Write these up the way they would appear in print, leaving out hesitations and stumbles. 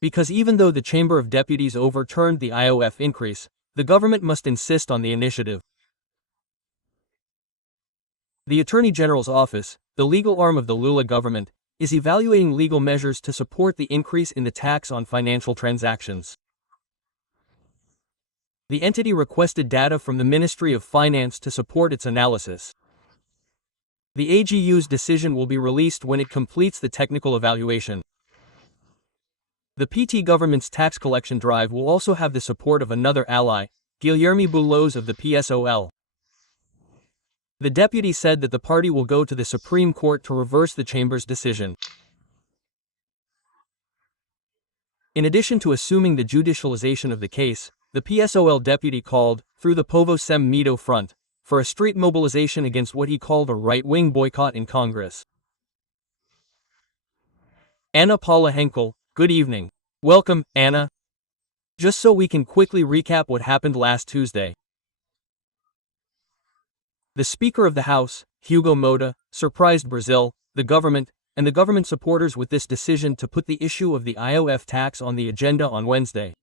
Because even though the Chamber of Deputies overturned the IOF increase, the government must insist on the initiative. The Attorney General's office, the legal arm of the Lula government, is evaluating legal measures to support the increase in the tax on financial transactions. The entity requested data from the Ministry of Finance to support its analysis. The AGU's decision will be released when it completes the technical evaluation. The PT government's tax collection drive will also have the support of another ally, Guilherme Boulos of the PSOL. The deputy said that the party will go to the Supreme Court to reverse the Chamber's decision. In addition to assuming the judicialization of the case, the PSOL deputy called, through the Povo Sem Medo Front, for a street mobilization against what he called a right-wing boycott in Congress. Ana Paula Henkel, good evening. Welcome, Anna. Just so we can quickly recap what happened last Tuesday. The Speaker of the House, Hugo Mota, surprised Brazil, the government, and the government supporters with this decision to put the issue of the IOF tax on the agenda on Wednesday.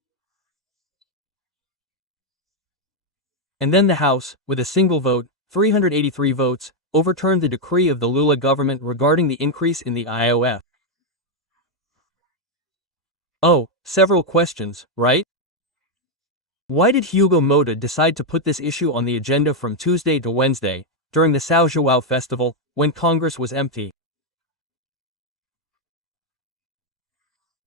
And then the House, with a single vote, 383 votes, overturned the decree of the Lula government regarding the increase in the IOF. Oh, several questions, right? Why did Hugo Mota decide to put this issue on the agenda from Tuesday to Wednesday, during the São João festival, when Congress was empty?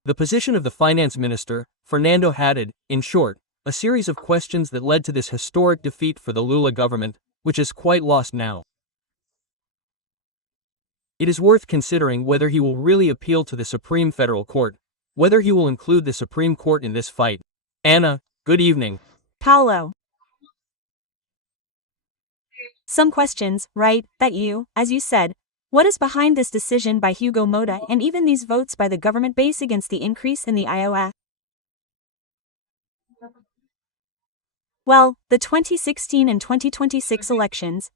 The position of the finance minister, Fernando Haddad, in short, a series of questions that led to this historic defeat for the Lula government, which is quite lost now. It is worth considering whether he will really appeal to the Supreme Federal Court, whether he will include the Supreme Court in this fight. Anna, good evening. Paulo. Some questions, right, that you, as you said, what is behind this decision by Hugo Mota and even these votes by the government base against the increase in the IOF? Well, the 2016 and 2026 elections,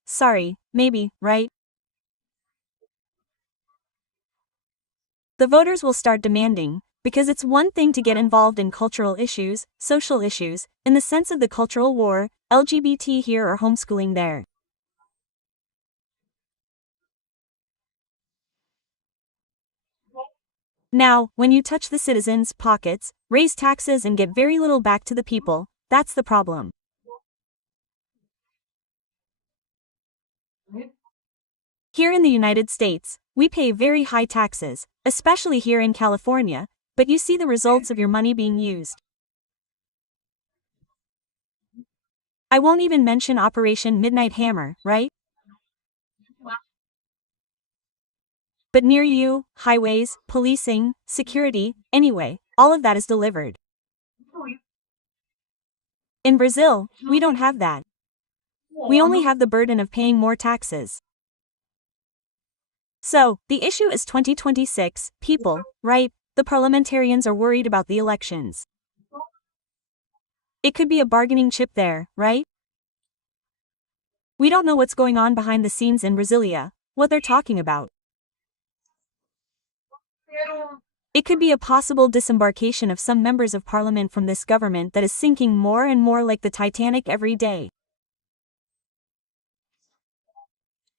maybe, right? The voters will start demanding, because it's one thing to get involved in cultural issues, social issues, in the sense of the cultural war, LGBT here or homeschooling there. Now, when you touch the citizens' pockets, raise taxes and get very little back to the people, that's the problem. Here in the United States, we pay very high taxes, especially here in California, but you see the results of your money being used. I won't even mention Operation Midnight Hammer, right? But near you, highways, policing, security, anyway, all of that is delivered. In Brazil, we don't have that. We only have the burden of paying more taxes. So, the issue is 2026, people, right? The parliamentarians are worried about the elections. It could be a bargaining chip there, right? We don't know what's going on behind the scenes in Brasilia, what they're talking about. It could be a possible disembarkation of some members of parliament from this government that is sinking more and more like the Titanic every day.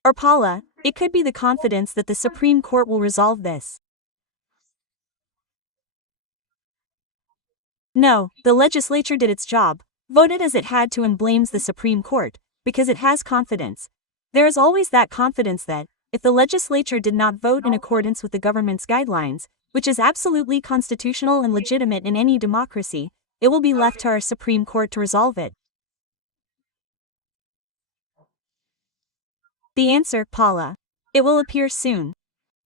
Or Paula, it could be the confidence that the Supreme Court will resolve this. No, the legislature did its job, voted as it had to and blames the Supreme Court, because it has confidence. There is always that confidence that, if the legislature did not vote in accordance with the government's guidelines, which is absolutely constitutional and legitimate in any democracy, it will be left to our Supreme Court to resolve it. The answer, Paula. It will appear soon.